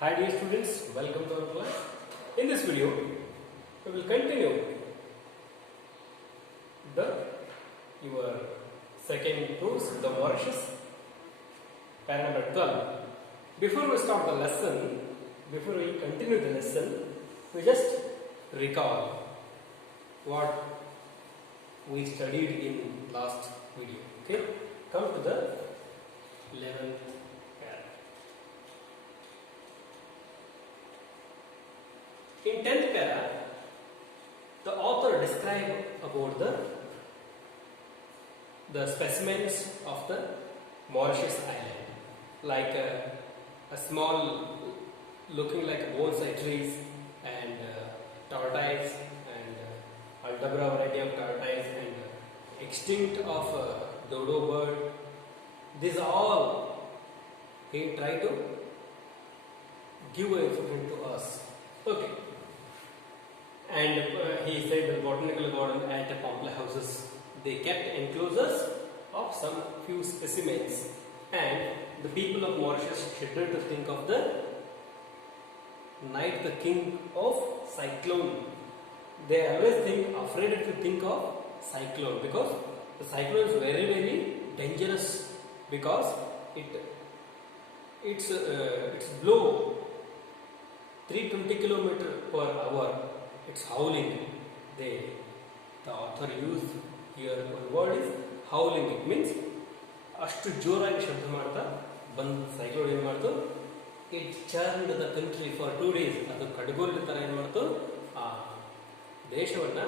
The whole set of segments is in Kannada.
Hi dear students, welcome to our class. In this video, we will continue your second course, the Mauritius, para number 12. Before we start the lesson, before we continue the lesson, we just recall what we studied in last video. Okay, come to the 11th. In 10th para, the author described about the specimens of the Mauritius island, like a small, looking like bonsai trees and tortoise and Aldabra variety of tortoise and extinct of dodo bird. These all he tried to give information to us. Okay. And he said the botanical garden at Pomplay houses, they kept enclosures of some few specimens, and the people of Mauritius shuddered to think of the night, the king of cyclone. They always afraid to think of cyclone, because the cyclone is very, very dangerous, because it's blow 320 km per hour. It's howling. The author used here one word is howling. It means ಅಷ್ಟು ಜೋರಾಗಿ ಶಬ್ದ ಮಾಡ್ತಾ ಬಂದು ಸೈಕ್ಲೋನ್ ಏನು ಮಾಡ್ತು, it churned the country for 2 days. ಅದು ಕಡ್ಗೋಲ್ ಥರ ಏನು ಮಾಡ್ತು, ಆ ದೇಶವನ್ನು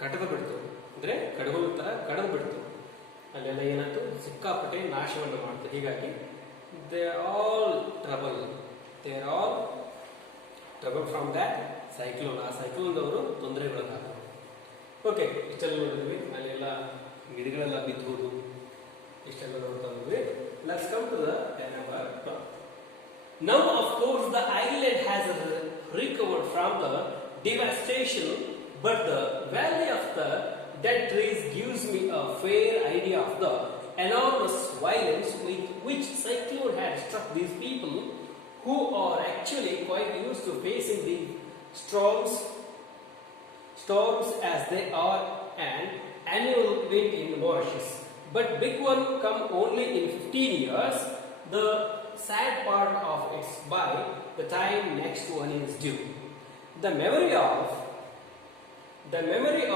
ಕಟದು ಬಿಡ್ತು, ಅಂದರೆ ಕಡ್ಗೋಲ್ ಥರ ಕಡದು ಬಿಡ್ತು. ಅಲ್ಲೆಲ್ಲ ಏನಾಯ್ತು, ಸಿಕ್ಕಾಪಟ್ಟೆ ನಾಶವನ್ನು ಮಾಡ್ತು. ಹೀಗಾಗಿ they all trouble from that cyclone. ಆ ಸೈಕ್ಲೋನ್ದವರು ತೊಂದರೆಗೊಳಗಾದರು. ಓಕೆ, ಇಷ್ಟೆಲ್ಲ ನೋಡಿದ್ವಿ. ಅಲ್ಲೆಲ್ಲ ಗಿಡಗಳೆಲ್ಲ ಬಿದ್ದೋದು, ಇಷ್ಟೆಲ್ಲ ನೋಡ್ತಾ ಹೋದ್ವಿ. Let's come to the number 12. Now of course the island has recovered from the devastation, but the valley of the dead trees gives me a fair idea of the enormous violence with which cyclone had struck these people, who are actually quite used to facing the storms as they are an annual event in Mauritius. But big one come only in 15 years. The sad part of it's by the time next one is due. The memory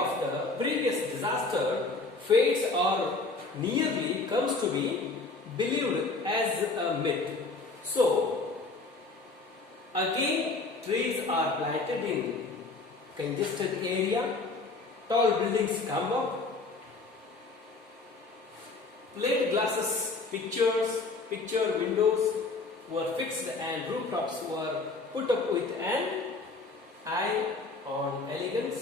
of the previous disaster fades or nearly comes to be believed as a myth. So again, trees are planted in congested area, tall buildings come up, plate glasses, picture windows were fixed and rooftops were put up with an eye on elegance.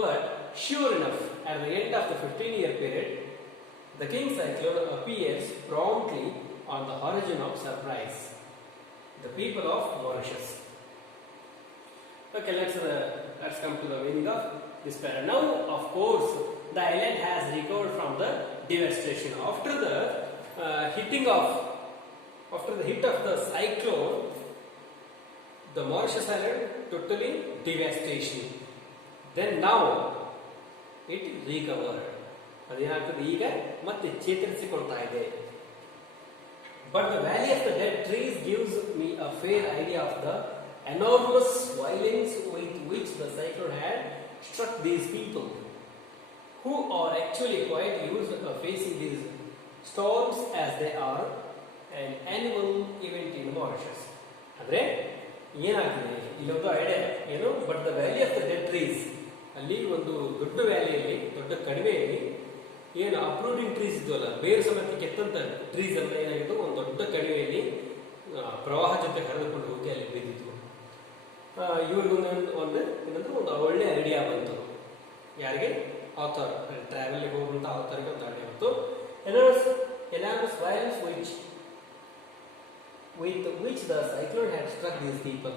But sure enough, at the end of the 15-year period, the king cyclone appears promptly on the horizon of surprise the people of Mauritius. Okay, let's come to the meaning of this para. Now, of course, the island has recovered from the devastation after the hit of the cyclone. The Mauritius island totally devastation. Then now it recovered. ಅದೇನಾಗ್ತದೆ, ಈಗ ಮತ್ತೆ ಚೇತರಿಸಿಕೊಳ್ತಾ ಇದೆ. But the valley of the dead trees gives me a fair idea of the enormous violence with which the cyclone had struck these people, who are actually quite used to facing these storms as they are an annual event in Mauritius. ಅಂದರೆ ಏನಾಗಿದೆ, ಇಲ್ಲೊಂದು ಐಡಿಯಾ ಏನು, but the valley of the dead trees, ಅಲ್ಲಿ ಒಂದು ದೊಡ್ಡ ವ್ಯಾಲಿಯಲ್ಲಿ, ದೊಡ್ಡ ಕಣಿವೆಯಲ್ಲಿ ಏನು ಅಪ್ರೂಟಿಂಗ್ ಟ್ರೀಸ್ ಇದ್ವಲ್ಲ, ಬೇರೆ ಸಮಯಕ್ಕೆ ಕೆತ್ತಂತ ಟ್ರೀಸ್ ಎಲ್ಲ ಏನಾಗಿತ್ತು, ಒಂದು ದೊಡ್ಡ ಕಣಿವೆಯಲ್ಲಿ ಪ್ರವಾಹ ಜೊತೆ ಹರಿದುಕೊಂಡು ಹೋಗಿ ಅಲ್ಲಿ ಬಿದ್ದಿತ್ತು. ಇವ್ರಿಗೊಂದು ಒಂದು ಒಳ್ಳೆ ಐಡಿಯಾ ಬಂತು. ಯಾರಿಗೆ? ಆಥರ್, ಟ್ರಾವೆಲ್ಗೆ ಹೋಗುವಂತ ಆಥರ್ಗೆ ಒಂದು ಐಡಿಯಾ ಬಂತು. enormous violence with which the cyclone had struck these people.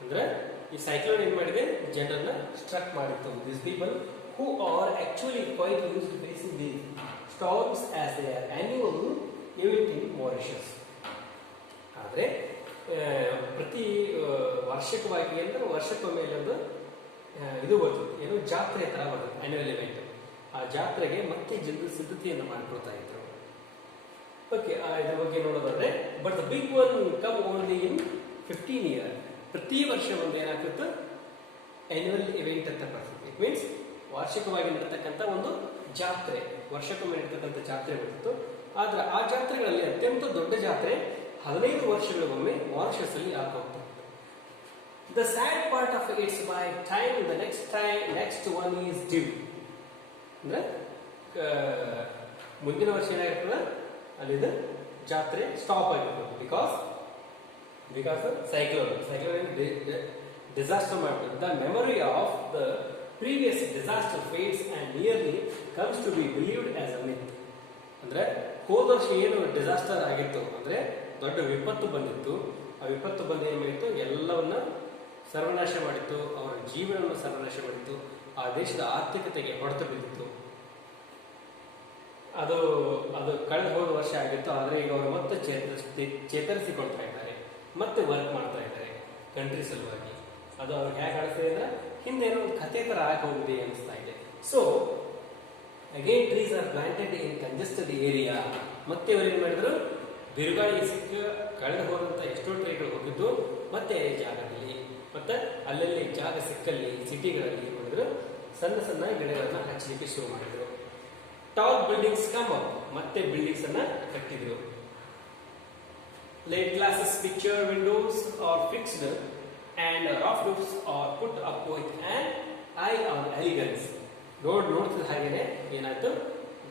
ಅಂದ್ರೆ ಈ ಸೈಕ್ಲೋನ್ ಏನ್ ಮಾಡಿದೆ, ಜನರನ್ನ ಸ್ಟ್ರಕ್ ಮಾಡಿತ್ತು. these people who are actually quite used to facing these storms as their annual event in Mauritius. ಆದರೆ ಪ್ರತಿ ವಾರ್ಷಿಕವಾಗಿ ಅಂದ್ರೆ ವರ್ಷಕ್ಕೊಮ್ಮೆ ಒಂದು ಇದು ಬರ್ತದೆ, ಏನು ಜಾತ್ರೆ ತರ ಬರ್ತದೆ, ಆನ್ಯುವಲ್ ಇವೆಂಟ್. ಆ ಜಾತ್ರೆಗೆ ಮತ್ತೆ ಸಿದ್ಧತೆಯನ್ನು ಮಾಡ್ಕೊಳ್ತಾ ಇದ್ರು. ಓಕೆ, ಇದ್ರ ಬಗ್ಗೆ ನೋಡೋದಾದ್ರೆ, but the big one come only in 15 years. ಪ್ರತಿ ವರ್ಷ ಒಂದು ಏನಾಗ್ತಿತ್ತು, ಆನ್ಯುವಲ್ ಇವೆಂಟ್ ಅಂತ ಬರ್ತದೆ. ಇಟ್ ಮೀನ್ಸ್ ವಾರ್ಷಿಕವಾಗಿ ನಡೀತಕ್ಕಂಥ ಒಂದು ಜಾತ್ರೆ, ವರ್ಷಕ್ಕೊಮ್ಮೆ ನಡೀತಕ್ಕಂಥ ಜಾತ್ರೆ ಬರ್ತಿತ್ತು. ಆದ್ರೆ ಆ ಜಾತ್ರೆಗಳಲ್ಲಿ ಅತ್ಯಂತ ದೊಡ್ಡ ಜಾತ್ರೆ 15 ವರ್ಷಗಳಿಗೊಮ್ಮೆ ಮಾರಿಷಸ್ ಅಲ್ಲಿ ಆಗ್ತಾ. The sad part of it's by time the next one is due. ಅಂದ್ರೆ ಮುಂದಿನ ವರ್ಷ ಏನಾಗಿರ್ತದೆ, ಅಲ್ಲಿದು ಜಾತ್ರೆ ಸ್ಟಾಪ್ ಆಗಿರ್ತದೆ. ಬಿಕಾಸ್ ಸೈಕ್ಲೋನ್ ಡಿಸಾಸ್ಟರ್ ಮಾಡ್ತದೆ. The memory of the previous disaster fades and nearly comes to be believed as a myth. ಅಂದ್ರೆ ಹೋದ ವರ್ಷ ಏನು ಡಿಸಾಸ್ಟರ್ ಆಗಿತ್ತು, ಅಂದ್ರೆ ದೊಡ್ಡ ವಿಪತ್ತು ಬಂದಿತ್ತು. ಆ ವಿಪತ್ತು ಬಂದು ಏನ್ ಮಾಡಿತ್ತು, ಎಲ್ಲವನ್ನ ಸರ್ವನಾಶ ಮಾಡಿತ್ತು, ಅವರ ಜೀವನವನ್ನು ಸರ್ವನಾಶ ಮಾಡಿತ್ತು, ಆ ದೇಶದ ಆರ್ಥಿಕತೆಗೆ ಹೊಡೆತ ಬಿದ್ದಿತ್ತು. ಅದು ಕಳೆದ ಹೋದ ವರ್ಷ ಆಗಿತ್ತು. ಆದರೆ ಈಗ ಅವರು ಮತ್ತೆ ಚೇತರಿಸಿಕೊಳ್ತಾ ಇದ್ದಾರೆ, ಮತ್ತೆ ವರ್ಕ್ ಮಾಡ್ತಾ ಇದ್ದಾರೆ ಕಂಟ್ರಿ ಸಲುವಾಗಿ. ಅದು ಅವ್ರಿಗೆ ಹೇಗೆ ಕಾಣಿಸ್ತಾ ಅಂದ್ರೆ ಹಿಂದೆ ಏನೋ ಒಂದು ಕಥೆ ತರ ಆಗಿ ಹೋಗಿದೆ ಅನಿಸ್ತಾ ಇದೆ. So again trees are planted in congested area. ಮತ್ತೆ ಇವರು ಏನ್ ಮಾಡಿದ್ರು, ಬಿರುಗಾಳಿ ಸಿಕ್ಕ ಕಳೆದು ಹೋದಂತ ಎಷ್ಟೋ ಟ್ರೀಗಳು ಹೋಗಿದ್ದು ಮತ್ತೆ ಜಾಗದಲ್ಲಿ, ಮತ್ತೆ ಅಲ್ಲಲ್ಲಿ ಜಾಗ ಸಿಕ್ಕಲ್ಲಿ ಸಿಟಿಗಳಲ್ಲಿ ಏನ್ ಮಾಡಿದ್ರು, ಸಣ್ಣ ಸಣ್ಣ ಗಿಡಗಳನ್ನ ಹಚ್ಚಲಿಕ್ಕೆ ಶುರು ಮಾಡಿದ್ರು. ಟಾಲ್ ಬಿಲ್ಡಿಂಗ್ಸ್ ಕಮ್ ಅಪ್, ಮತ್ತೆ ಬಿಲ್ಡಿಂಗ್ಸ್ ಅನ್ನ ಕಟ್ಟಿದ್ರು. Late glasses picture windows are fixed and rough roofs are put up with an eye on elegance. ನೋಡ್ತಿದ್ದ ಹಾಗೇನೆ ಏನಾಯ್ತು,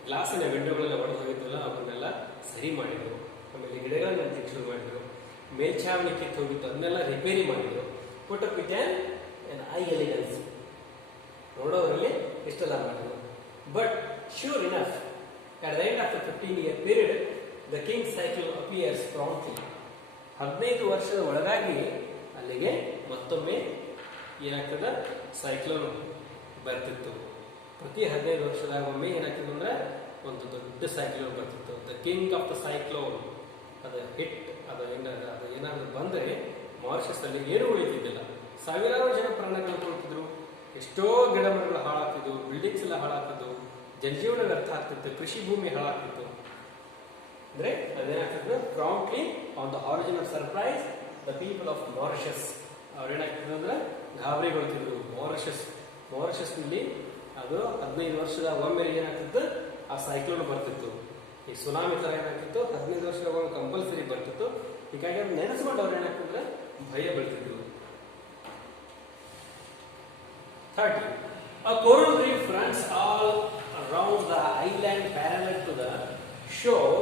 ಗ್ಲಾಸಿನ ವಿಂಡೋಗಳೆಲ್ಲ ಒಡೆದು ಹೋಗಿದ್ವಲ್ಲ ಅವನ್ನೆಲ್ಲ ಸರಿ ಮಾಡಿದ್ರು. ಆಮೇಲೆ ಗಿಡಗಳನ್ನ ಶುರು ಮಾಡಿದ್ರು. ಮೇಲ್ಛಾವಣಿ ಕಿತ್ತು ಹೋಗಿತ್ತು, ಅದನ್ನೆಲ್ಲ ರಿಪೇರಿ ಮಾಡಿದ್ರು. Put up with an eye elegance. ನೋಡೋದ್ರಲ್ಲಿ ಇಷ್ಟೆಲ್ಲ ಮಾಡಿದ್ರು. But sure enough, at the end of the 15-year period, the king's cycle appears promptly. 15 ವರ್ಷದ ಒಳಗಾಗಿ ಅಲ್ಲಿಗೆ ಮತ್ತೊಮ್ಮೆ ಏನಾಗ್ತದ, ಸೈಕ್ಲೋನ್ ಬರ್ತಿತ್ತು. ಪ್ರತಿ 15 ವರ್ಷದಾಗ ಒಮ್ಮೆ ಏನಾಗ್ತದೆ ಅಂದ್ರೆ ಒಂದು ದೊಡ್ಡ ಸೈಕ್ಲೋನ್ ಬರ್ತಿತ್ತು. The king of the cyclone ಅದು ಹಿಟ್, ಅದು ಏನಾದ್ರು ಬಂದರೆ ಮಾರಿಷಸ್ ಅಲ್ಲಿ ಏನು ಉಳಿತಿದ್ದಿಲ್ಲ. ಸಾವಿರಾರು ಜನ ಪ್ರಾಣ ಕಳ್ಕೊಳ್ತಿದ್ರು, ಎಷ್ಟೋ ಗಿಡ ಮರಗಳು ಹಾಳಾಗ್ತಿದ್ವು, ಬಿಲ್ಡಿಂಗ್ಸ್ ಎಲ್ಲ ಹಾಳಾಗ್ತಿದ್ವು, ಜನಜೀವನ ವ್ಯರ್ಥ ಆಗ್ತಿತ್ತು, ಕೃಷಿ ಭೂಮಿ ಹಾಳಾಗ್ತಿತ್ತು. ಅಂದ್ರೆ ಅದೇನಾಗ್ತಿದ್ರು, promptly on the origin of surprise the people of Mauritius ಅವ್ರೇನಾಗ್ತಿದ್ರು ಅಂದ್ರೆ ಗಾಬರಿಗೊಳ್ತಿದ್ರು. ಮಾರಿಷಸ್ ನಲ್ಲಿ ಅದು 15 ವರ್ಷದ ಒಮ್ಮೆ ಏನಾಗ್ತಿತ್ತು, ಆ ಸೈಕ್ಲೋನ್ ಬರ್ತಿತ್ತು. ಈ ಸುನಾಮಿ ತರ ಏನಾಗ್ತಿತ್ತು, 15 ವರ್ಷದ ಒಮ್ಮೆ ಕಂಪಲ್ಸರಿ ಬರ್ತಿತ್ತು. ಹೀಗಾಗಿ ಅವ್ರು ನೆನೆಸ್ಕೊಂಡು ಅವ್ರು ಏನಾಗ್ತಿದ್ರೆ ಭಯ ಬೀಳ್ತಿದ್ರು. 30. A coral reef runs all around the island parallel to the shore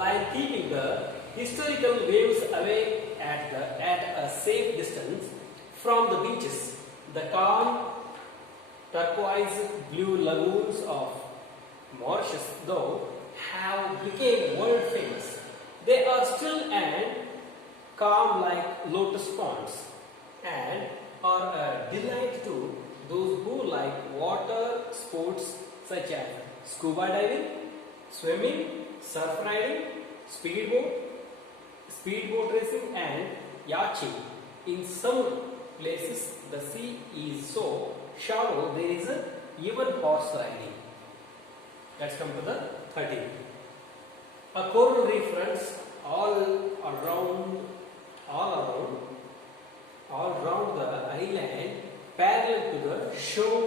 line, keeping the historical waves away at a safe distance from the beaches. The calm turquoise blue lagoons of Mauritius, though, have become world famous. They are still and calm like lotus ponds and are a delight to those who like water sports such as scuba diving, swimming, surf riding, speedboat racing and yachting. In some places the sea is so shallow there is even horse riding. Let's come to the 13th. A coral reef runs all around the island parallel to the shore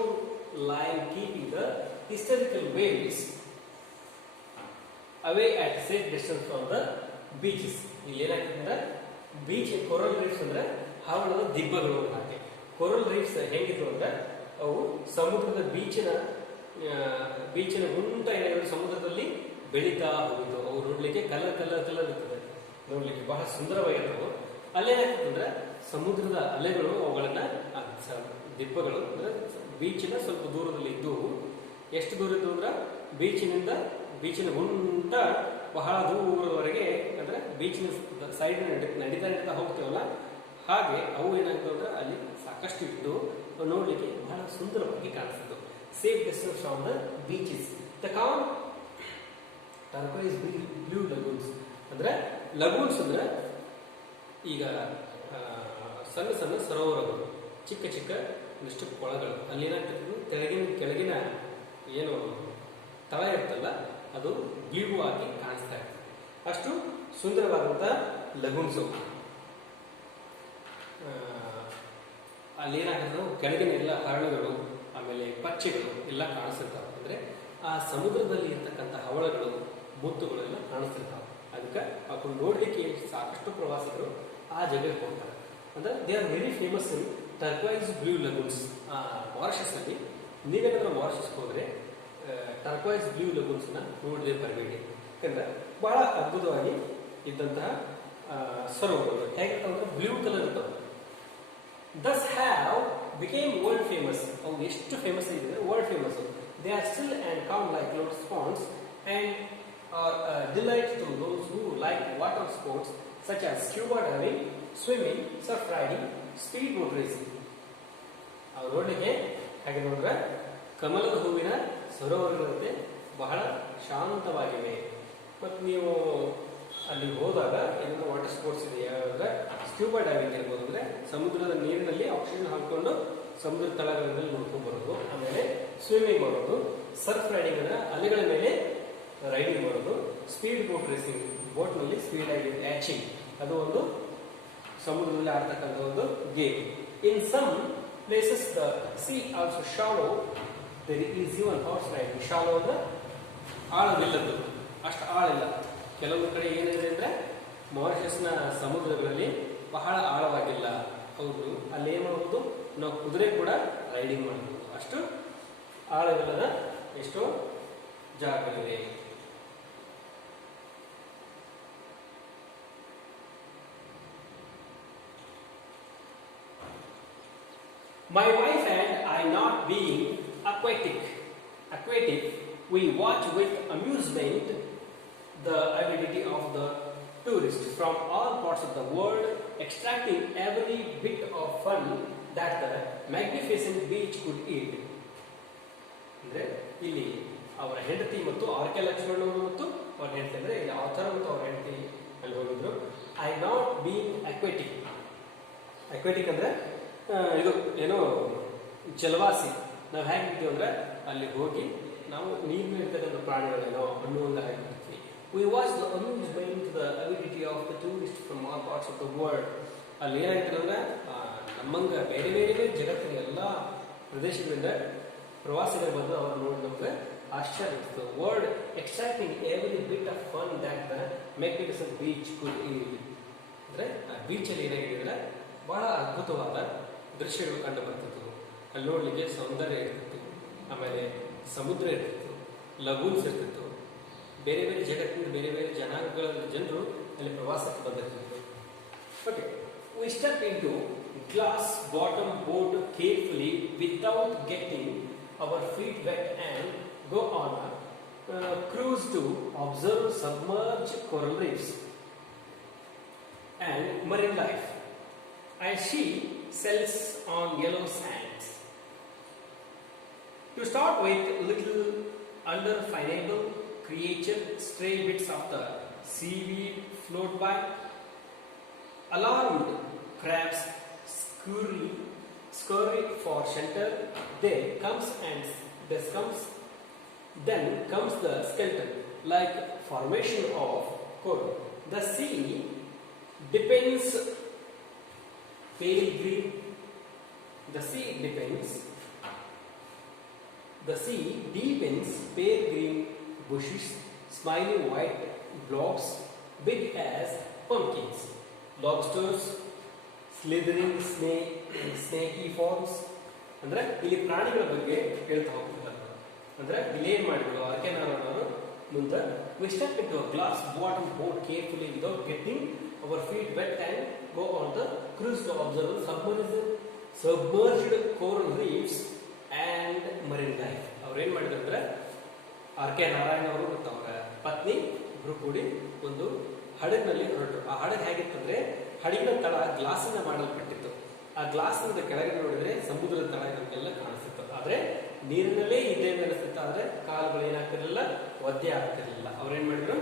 line, keeping the historical waves away at a safe distance from the beaches. ಇಲ್ಲಿ ಏನಾಗ್ತದೆ, ಬೀಚ್ ಕೊರಲ್ ರೀಫ್ಸ್ ಅಂದ್ರೆ ಹವಳದ ದಿಬ್ಬಗಳು. ಹಾಗೆ ಕೊರಲ್ ರೀಫ್ಸ್ ಹೇಗಿತ್ತು ಅಂದ್ರೆ ಅವು ಸಮುದ್ರದ ಬೀಚಿನ ಉಂಟ ಏನಾದ್ರು ಸಮುದ್ರದಲ್ಲಿ ಬೆಳೀತಾ ಹೋಗಿತ್ತು. ಅವು ನೋಡ್ಲಿಕ್ಕೆ ಕಲರ್ ಇರ್ತದೆ, ನೋಡ್ಲಿಕ್ಕೆ ಬಹಳ ಸುಂದರವಾಗಿರ್ತವು. ಅಲ್ಲೇನಾಗ್ತದೆ ಅಂದ್ರೆ ಸಮುದ್ರದ ಅಲೆಗಳು ಅವುಗಳನ್ನ ದಿಬ್ಬಗಳು ಅಂದ್ರೆ ಬೀಚಿನ ಸ್ವಲ್ಪ ದೂರದಲ್ಲಿ ಇದ್ದು, ಎಷ್ಟು ದೂರ ಇದ್ದು ಅಂದ್ರೆ ಬೀಚಿನ ಉಂಟ ಬಹಳ ದೂರದವರೆಗೆ, ಅಂದ್ರೆ ಬೀಚಿನ ಸೈಡ್ ನಡೀತಾ ಹೋಗ್ತೇವಲ್ಲ ಹಾಗೆ ಅವು ಏನಾಗ್ತವೆ ಅಂದ್ರೆ ಅಲ್ಲಿ ಸಾಕಷ್ಟು ಇಟ್ಟು ನೋಡ್ಲಿಕ್ಕೆ ಬಹಳ ಸುಂದರವಾಗಿ ಕಾಣಿಸ್ತು. Safe distance from the beaches. The calm turquoise blue lagoons ಅಂದ್ರೆ ಲಗೂನ್ಸ್ ಅಂದ್ರೆ ಈಗ ಸಣ್ಣ ಸಣ್ಣ ಸರೋವರಗಳು, ಚಿಕ್ಕ ಚಿಕ್ಕ ಒಂದಿಷ್ಟು ಕೊಳಗಳು. ಅಲ್ಲೇನಾಗ್ತದೆ, ಕೆಳಗಿನ ಏನು ತಳ ಇರ್ತಲ್ಲ ಅದು ಬ್ಲೂ ಆಗಿ ಕಾಣಿಸ್ತಾ ಇರ್ತದೆ. ಅಷ್ಟು ಸುಂದರವಾದಂತಹ ಲಗೂನ್ಸು. ಅಲ್ಲೇನಾಗ್ತದೆ, ಕೆಳಗಿನ ಎಲ್ಲ ಹರಳುಗಳು, ಆಮೇಲೆ ಪಕ್ಷಿಗಳು ಎಲ್ಲ ಕಾಣಿಸ್ತಿರ್ತಾವೆ. ಅಂದ್ರೆ ಆ ಸಮುದ್ರದಲ್ಲಿ ಇರ್ತಕ್ಕಂಥ ಹವಳಗಳು, ಮುತ್ತುಗಳು ಎಲ್ಲ ಕಾಣಿಸ್ತಿರ್ತಾವೆ. ಅದಕ್ಕೆ ಅವ್ರು ನೋಡ್ಲಿಕ್ಕೆ ಸಾಕಷ್ಟು ಪ್ರವಾಸಿಗರು ಆ ಜಾಗಕ್ಕೆ ಹೋಗ್ತಾರೆ. ಅಂದ್ರೆ they are very famous in turquoise blue lagoons. Mauritius ಅಲ್ಲಿ ನೀವೇನಾದ್ರೂ ಮಾರಿಷಸ್ಗೆ ಹೋದ್ರೆ ಟರ್ಕ್ವೈಸ್ ಬ್ಲೂ ಲಗೂನ್ಸ್ ನ ನೋಡದೆ ಬರಬೇಡಿ. ಯಾಕಂದ್ರೆ ಬಹಳ ಅದ್ಭುತವಾಗಿ ಇದ್ದಂತಹ ಸರೋವರಗಳು ಹೇಗಿರ್ತಾವಂದ್ರೆ ಬ್ಲೂ ಕಲರ್ ಇರ್ತಾವೆ. ದಸ್ ಹ್ಯಾವ್ ಬಿಕೇಮ್ ವರ್ಲ್ಡ್ ಫೇಮಸ್. ಅವು ಎಷ್ಟು ಫೇಮಸ್ ಇದೆ, world famous. They are still and com like lotus Pond's and are a delight to those who like water sports such as scuba diving, swimming, surf riding, speedboat racing. ಅವ್ರು ನೋಡ್ಲಿಕ್ಕೆ ಹಾಗೆ ನೋಡಿದ್ರೆ ಕಮಲದ ಹೂವಿನ ಸರೋವರಗಳಂತೆ ಬಹಳ ಶಾಂತವಾಗಿವೆ. ಮತ್ತು ನೀವು ಅಲ್ಲಿ ಹೋದಾಗ ಏನಾದ್ರು ವಾಟರ್ ಸ್ಪೋರ್ಟ್ಸ್ ಇದೆ, ಯಾವ್ದಾದ್ರೆ ಸ್ಕ್ಯೂಬಾ ಡೈವಿಂಗ್ ಇರ್ಬೋದು, ಅಂದ್ರೆ ಸಮುದ್ರದ ನೀರಿನಲ್ಲಿ ಆಕ್ಸಿಜನ್ ಹಾಕೊಂಡು ಸಮುದ್ರ ತಳಗಳಲ್ಲಿ ನೋಡ್ಕೊಂಡು ಬರೋದು, ಆಮೇಲೆ ಸ್ವಿಮ್ಮಿಂಗ್ ಮಾಡೋದು, ಸರ್ಫ್ ರೈಡಿಂಗ್ ಅಂದ್ರೆ ಅಲೆಗಳ ಮೇಲೆ ರೈಡಿಂಗ್ ಮಾಡೋದು, ಸ್ಪೀಡ್ ಬೋಟ್ ರೇಸಿಂಗ್, ಬೋಟ್ ನಲ್ಲಿ ಸ್ಪೀಡ್ ಆಗಿ ಆಚಿಂಗ್, ಅದು ಒಂದು ಸಮುದ್ರದಲ್ಲಿ ಆಡ್ತಕ್ಕಂಥ ಒಂದು game. In some places the sea also shallow, there is even horse riding. Shallow ಅಂದ್ರೆ ಆಳವಿಲ್ಲದ್ದು, ಅಷ್ಟು ಆಳಿಲ್ಲ. ಕೆಲವೊಂದು ಕಡೆ ಏನಿದೆ ಅಂದ್ರೆ ಮಾರಿಷಸ್ನ ಸಮುದ್ರಗಳಲ್ಲಿ ಬಹಳ ಆಳವಾಗಿಲ್ಲ. ಹೌದು, ಅಲ್ಲಿ ಏನ್ ಮಾಡಬಹುದು, ನಾವು ಕುದುರೆ ಕೂಡ ರೈಡಿಂಗ್ ಮಾಡಬಹುದು. ಅಷ್ಟು ಆಳವಿಲ್ಲದ ಎಷ್ಟೋ ಜಾಗಗಳಿವೆ. My wife and I, not being aquatic, we watch with amusement the avidity of the tourists from all parts of the world, extracting every bit of fun that the magnificent beach could eat. ಅಂದ್ರೆ ಇಲ್ಲಿ ಅವರ ಹೆಂಡತಿ ಮತ್ತು ಆರ್ಕೆ ಲಕ್ಷ್ಮಣ್ ಅವರು ಮತ್ತು ಅವ್ರ ಹೆಂಡತಿ, ಅಂದ್ರೆ ಇಲ್ಲಿ ಆಥರ್ ಮತ್ತು ಅವ್ರ ಹೆಂಡತಿ ಅಲ್ಲಿ ಹೋಗಿದ್ರು. I not being aquatic. Aquatic ಅಂದ್ರೆ ಇದು ಏನೋ ಜಲವಾಸಿ. ನಾವು ಹೇಗಿರ್ತೀವಿ ಅಂದ್ರೆ ಅಲ್ಲಿ ಹೋಗಿ ನಾವು ನೀರಿನಲ್ಲಿರ್ತಕ್ಕಂಥ ಪ್ರಾಣಿಗಳೇನೋ ಅನ್ನುವಂಗೆ ಆಗಿರ್ತೀವಿ. We watch the amusement the avidity of the tourist from all parts of the world. ಅಲ್ಲಿ ಏನಾಗ್ತದೆ ಅಂದ್ರೆ ನಮ್ಮಂಗ ಬೇರೆ ಬೇರೆ ಜಗತ್ತಿನ ಎಲ್ಲ ಪ್ರದೇಶಗಳಿಂದ ಪ್ರವಾಸಿಗರು ಬಂದು ಅವ್ರು ನೋಡಿ ನಮ್ಗೆ ಆಶ್ಚರ್ಯ ಇರ್ತದೆ. World extracting every bit of fun that the magnificent beach could eat. ಅಂದ್ರೆ ಆ ಬೀಚಲ್ಲಿ ಏನಾಗಿದೆ ಅಂದ್ರೆ ಬಹಳ ಅದ್ಭುತವಾದ ದೃಶ್ಯಗಳು ಕಂಡು ಬರ್ತಿತ್ತು. ಅಲ್ಲಿ ನೋಡ್ಲಿಕ್ಕೆ ಸೌಂದರ್ಯ ಇರ್ತಿತ್ತು, ಆಮೇಲೆ ಸಮುದ್ರ ಇರ್ತಿತ್ತು, ಲಗೂನ್ಸ್ ಇರ್ತಿತ್ತು, ಬೇರೆ ಬೇರೆ ಜಗತ್ತಿನ ಬೇರೆ ಬೇರೆ ಜನಾಂಗಗಳ ಜನರು ಅಲ್ಲಿ ಪ್ರವಾಸಕ್ಕೆ ಬಂದಿರ್ತಿತ್ತು. Okay, we step into glass bottom boat carefully without getting our feet wet and go on a cruise to observe submerged coral reefs and marine life as she sails on yellow sands. To start with, little undefinable creature, stray bits of the seaweed float by. Alarmed crabs scurry for shelter. Then comes the skeleton-like formation of coral. The sea deepens pale green. The sea deepens pale green bushes, smiling white blobs, big as pumpkins, lobsters, slithering snaky forms. ಅಂದ್ರೆ ಇಲ್ಲಿ ಪ್ರಾಣಿಗಳ ಬಗ್ಗೆ ಹೇಳ್ತಾ ಹೋಗ್ತಾರೆ. ಅಂದ್ರೆ ಇಲ್ಲಿ ಏನ್ ಮಾಡಿದ್ರು ಆರ್ಕೆನಾರವರು ಮುಂದೆ, we step into a glass bottom boat carefully without getting our feet wet and go on the cruise to observe submerged coral reefs and marine life. ಅವ್ರು ಏನ್ ಮಾಡಿದ್ರು ಅಂದ್ರೆ ಆರ್ಕೆ ನಾರಾಯಣ ಅವರು ಮತ್ತು ಅವರ ಪತ್ನಿ ಇಬ್ರು ಕೂಡಿ ಒಂದು ಹಡಗಿನಲ್ಲಿ ಹೊರಟರು. ಆ ಹಡಗು ಹೇಗಿತ್ತಂದ್ರೆ ಹಡಗಿನ ತಳ ಗ್ಲಾಸಿಂದ ಮಾಡಲ್ಪಟ್ಟಿತ್ತು. ಆ ಗ್ಲಾಸ್ನಿಂದ ಕೆಳಗೆ ನೋಡಿದ್ರೆ ಸಮುದ್ರದ ತಳ ನಮಗೆಲ್ಲ ಕಾಣಿಸ್ತಿತ್ತು. ಆದ್ರೆ ನೀರಿನಲ್ಲೇ ಇದೇ ಅನಿಸ್ತಿತ್ತು. ಆದ್ರೆ ಕಾಲುಗಳು ಏನಾಗ್ತಿರ್ಲಿಲ್ಲ, ಒದ್ದೆ ಆಗ್ತಿರ್ಲಿಲ್ಲ. ಅವ್ರೇನ್ ಮಾಡಿದ್ರು,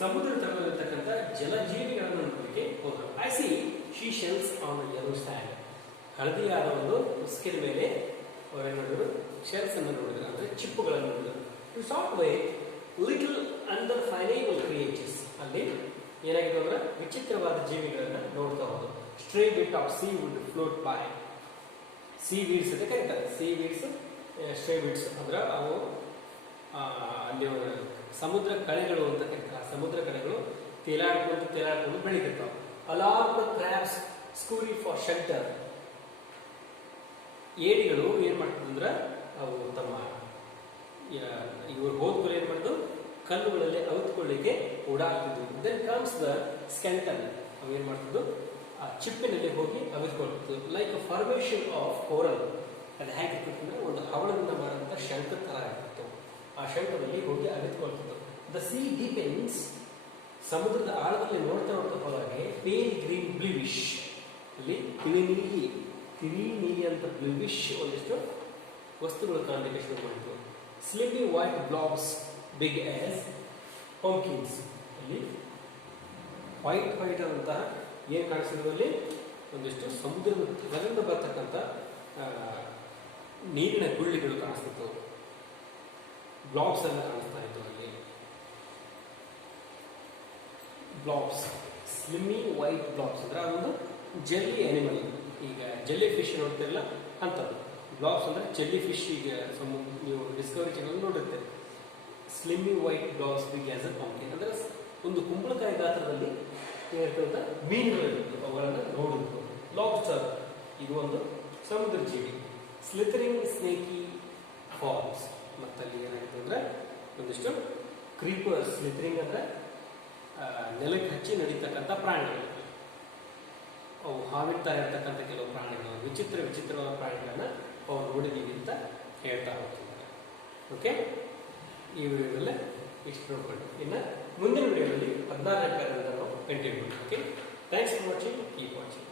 ಸಮುದ್ರ ತಳದಲ್ಲಿರ್ತಕ್ಕಂಥ ಜಲಜೀವಿಗಳನ್ನು ನೋಡಲಿಕ್ಕೆ ಹೋದ್ರು. ಐ ಸಿ ಶೀ ಶೆಲ್ಸ್ ಹಳದಿಯಾದ ಒಂದು ಉಸ್ಕಿನ ಮೇಲೆ ಅವರೇನು ನೋಡಿದ್ರು, ಶೆಲ್ಸ್ ಅನ್ನು ನೋಡಿದ್ರು, ಅಂದ್ರೆ ಚಿಪ್ಪುಗಳನ್ನು ನೋಡಿದ್ರು. To sort way little undefinable creatures, ಅಲ್ಲಿ ಏನಾಗಿದೆ ಅಂದ್ರೆ ವಿಚಿತ್ರವಾದ ಜೀವಿಗಳನ್ನ ನೋಡ್ತಾ ಹೋದ್ರು. Stray bit of sea wood float by, sea weeds ಅಂತ ಕರೀತಾರೆ. ಸೀ ವೀಡ್ಸ್, ಸ್ಟ್ರೇ ಬಿಟ್ಸ್ ಅಂದ್ರೆ ಅವು ಅಲ್ಲಿ ಸಮುದ್ರ ಕಳೆಗಳು ಅಂತ ಕರೀತಾರೆ. ಸಮುದ್ರ ಕಳೆಗಳು ತೇಲಾಡ್ಕೊಂಡು ಬೆಳೀತಿರ್ತಾವೆ. Along the crabs ಸ್ಕೂರಿ for shelter, ಏಡಿಗಳು ಏನ್ ಮಾಡ್ತದೆ ಅಂದ್ರೆ ಅವು ತಮ್ಮ ಇವರು ಹೋದ್ಗಳು ಏನ್ ಮಾಡಿದ್ರು, ಕಲ್ಲುಗಳಲ್ಲಿ ಅವಿತುಕೊಳ್ಳಿಕ್ಕೆ ಓಡಾಡ್ತಿದ್ವು. ದೆನ್ ಕಮ್ಸ್ ದ ಸ್ಕೆಲ್ಟನ್, ಅವು ಏನ್ ಮಾಡ್ತಿದ್ವು, ಆ ಚಿಪ್ಪಿನಲ್ಲಿ ಹೋಗಿ ಅವಿತುಕೊಳ್ತಿದ್ವು. Like a formation of coral, ಅದು ಹೇಗಿರ್ತಂದ್ರೆ ಒಂದು ಹವಳದಿಂದ ಮಾಡಿದಂಥ ಶಂಕ ತರ ಆಗಿತ್ತು. ಆ ಶಂಕದಲ್ಲಿ ಹೋಗಿ ಅವಿತುಕೊಳ್ತಿದ್ವು. ದ ಸಿ ಡೀಪೆನ್ಸ್, ಸಮುದ್ರದ ಆಳದಲ್ಲಿ ನೋಡ್ತಾ ಹೋದಾಗೆ ಪೇಲ್ ಗ್ರೀನ್ ಬ್ಲೂವಿಶ್, ಅಲ್ಲಿ ತಿಳಿ ನೀಲಿ ಅಂತ ಬ್ಲೂವಿಶ್ ಒಂದಿಷ್ಟು ವಸ್ತುಗಳು ಕಾಣಲಿಕ್ಕೆ ಶುರು ಮಾಡಿದ್ವು. ಸ್ಲಿಮ್ಮಿ ವೈಟ್ ಬ್ಲಾಬ್ಸ್ ಬಿಗ್ ಆಸ್ ಪಂಕಿನ್ಸ್, ಅಲ್ಲಿ ವೈಟ್ ಆದಂತಹ ಏನು ಕಾಣಿಸಿದ್ರು, ಅಲ್ಲಿ ಒಂದಿಷ್ಟು ಸಮುದ್ರದ ಹೊರಗಿಂದ ಬರ್ತಕ್ಕಂಥ ನೀರಿನ ಗುಳ್ಳಿಗಳು ಕಾಣಿಸ್ತಿತ್ತು. ಬ್ಲಾಬ್ಸ್ ಎಲ್ಲ ಕಾಣಿಸ್ತಾ ಇತ್ತು ಅಲ್ಲಿ. ಬ್ಲಾಬ್ಸ್, ಸ್ಲಿಮ್ಮಿ ವೈಟ್ ಬ್ಲಾಬ್ಸ್ ಅಂದ್ರೆ ಅದೊಂದು ಜೆಲ್ಲಿ ಆನಿಮಲ್. ಈಗ ಜೆಲ್ಲಿ ಫಿಶ್ ನೋಡ್ತಿರಲ್ಲ ಅಂಥದ್ದು. ಬ್ಲಾಬ್ಸ್ ಅಂದ್ರೆ ಜೆಲ್ಲಿ ಫಿಶ್. ಈಗ ನೀವು ಡಿಸ್ಕವರಿ ಚಾನಲ್ ನೋಡಿರ್ತೀರಿ. Slimy white blobs big as a pumpkin ಅಂದ್ರೆ ಒಂದು ಕುಂಬಳಕಾಯಿ ಗಾತ್ರದಲ್ಲಿ ಏನಿರ್ತದೆ ಮೀನುಗಳಿರುತ್ತೆ, ಅವುಗಳನ್ನು ನೋಡಿದ್ರು. ಲಾಬ್ಸ್ಟರ್, ಇದು ಒಂದು ಸಮುದ್ರ ಜೀವಿ. ಸ್ಲಿಥರಿಂಗ್ ಸ್ನೇಕಿ ಫಾರ್ಮ್ಸ್, ಮತ್ತಲ್ಲಿ ಏನಾಗುತ್ತೆ ಅಂದ್ರೆ ಒಂದಿಷ್ಟು ಕ್ರೀಪರ್. ಸ್ಲಿಥರಿಂಗ್ ಅಂದ್ರೆ ನೆಲಕ್ಕೆ ಹಚ್ಚಿ ನಡೀತಕ್ಕಂಥ ಪ್ರಾಣಿಗಳು. ಅವು ಹಾವಿಡ್ತಾ ಇರ್ತಕ್ಕಂಥ ಕೆಲವು ಪ್ರಾಣಿಗಳು, ವಿಚಿತ್ರವಾದ ಪ್ರಾಣಿಗಳನ್ನ ಅವ್ರು ನೋಡಿದೀವಿ ಅಂತ ಹೇಳ್ತಾ ಹೋಗ್ತಿದ್ದಾರೆ. ಓಕೆ, ಈ ವಿಡಿಯೋದಲ್ಲೇ ಇಷ್ಟು ನೋಡ್ಕೊಂಡು ಇನ್ನು ಮುಂದಿನ ವಿಡಿಯೋದಲ್ಲಿ 14ನೇ ಪ್ಯಾರಾದಿಂದ ನಾವು continue. Okay, thanks for watching, keep watching.